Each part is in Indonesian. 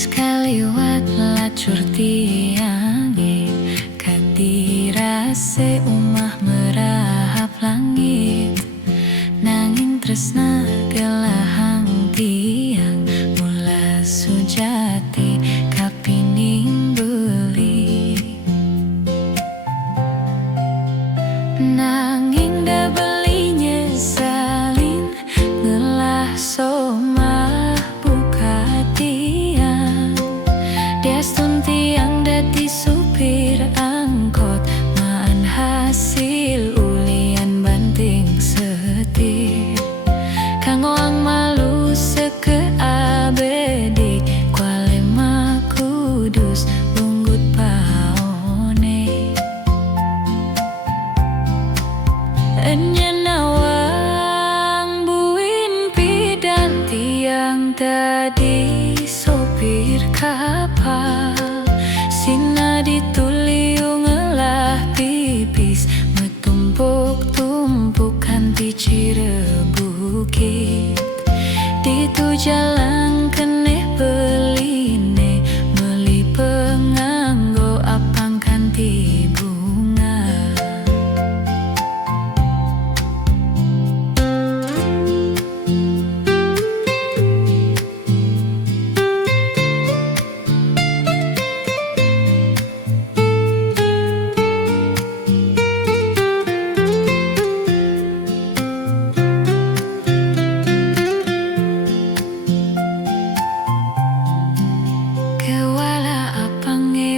Kaliwat lacur tiange kadirase umah merahap langit nanging tresna gelahang tiang mula sujati kapining beli nanging da beli nyesalin ngelah somah buka tiang Diastun tiang dadi supir angkot maan hasil ulian banting setir kanggo ang malu seke abedik kuale makudus bunggut paone enyen awang buin pidan tiang dadi sopir kapal Sina dituliu ngelah pipis metumpuk-tumpuk kanti Cirebukit Ditu jalan keneh beline meli penganggo apang kanti bunga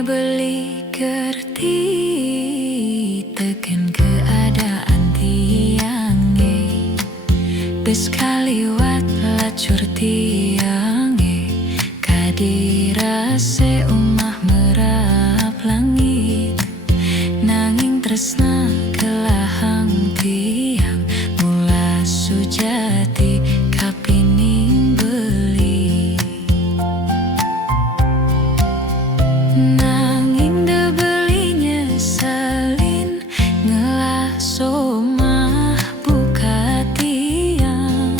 beli kerti teken keadaan tiange Bes kaliwat lacur tiange kadirase umah merap langit nanging tresna kelahang tiang mula sujati kapining beli nanging de beli nyesalin ngelah somah buka tiang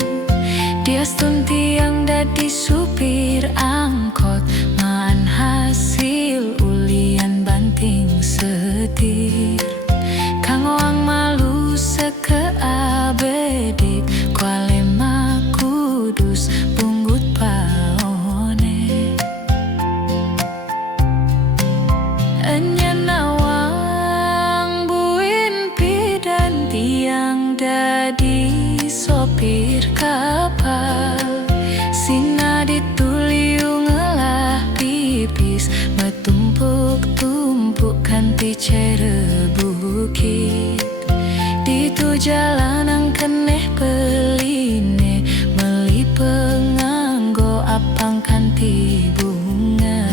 Diastun tiang dadi supir angkot maan hasil ulian banting setir kanggo ang malu seke abedik kuale makudus bunggut paone enyen awang buin pidan tiang dadi sopir kapal Sina dituliu ngelah pipis metumpuk-tumpuk kanti Cirebukit Ditu jalanang keneh beline meli penganggo apang kanti bunga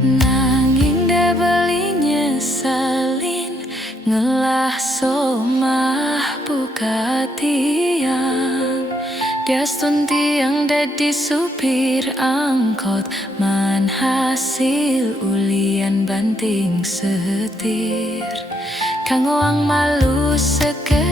nanging da beli nyesalin ngelah somah buka tiang Diastun tiang dadi supir angkot man hasil ulian banting setir kanggo ang malu seke